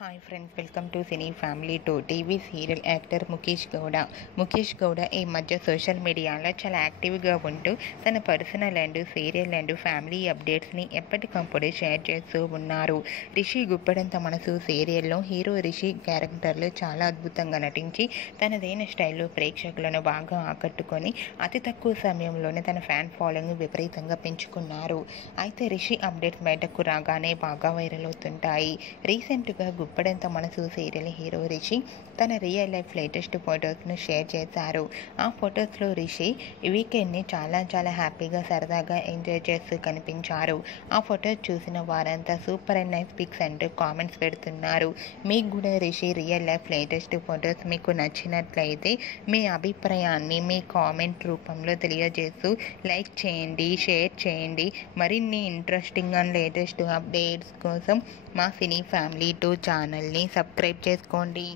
Hi friends, welcome to cine family two. TV serial actor Mukesh Gowda ఈ మధ్య social మీడియాలో చాలా యాక్టివ్గా ఉంటూ తన personal and serial and family అప్డేట్స్ని ఎప్పటికప్పుడు షేర్ చేస్తూ ఉన్నారు. రిషి గుప్పెడంత మనసు సీరియల్లో హీరో రిషి క్యారెక్టర్లో చాలా అద్భుతంగా నటించి తనదైన స్టైల్లో ప్రేక్షకులను బాగా ఆకట్టుకొని అతి తక్కువ సమయంలోనే తన ఫ్యాన్ ఫాలోయింగ్ విపరీతంగా పెంచుకున్నారు. అయితే రిషి అప్డేట్స్ బయటకు రాగానే బాగా వైరల్ అవుతుంటాయి. రీసెంట్గా గుప్పెడంత మనసు సీరియల్ హీరో రిషి తన రియల్ లైఫ్ లేటెస్ట్ ఫొటోస్ను షేర్ చేశారు. ఆ ఫొటోస్లో రిషి వీకెండ్ని చాలా హ్యాపీగా సరదాగా ఎంజాయ్ చేస్తూ కనిపించారు. ఆ ఫొటోస్ చూసిన వారంతా సూపర్ అండ్ నైస్ పిక్స్ అంటూ కామెంట్స్ పెడుతున్నారు. మీకు కూడా Rishi real life latest photos మీకు నచ్చినట్లయితే మీ అభిప్రాయాన్ని మీ కామెంట్ రూపంలో తెలియజేస్తూ లైక్ చేయండి, షేర్ చేయండి. మరిన్ని ఇంట్రెస్టింగ్ అండ్ లేటెస్ట్ అప్డేట్స్ కోసం మా సినీ ఫ్యామిలీ టూ ఛానల్ని సబ్స్క్రైబ్ చేసుకోండి.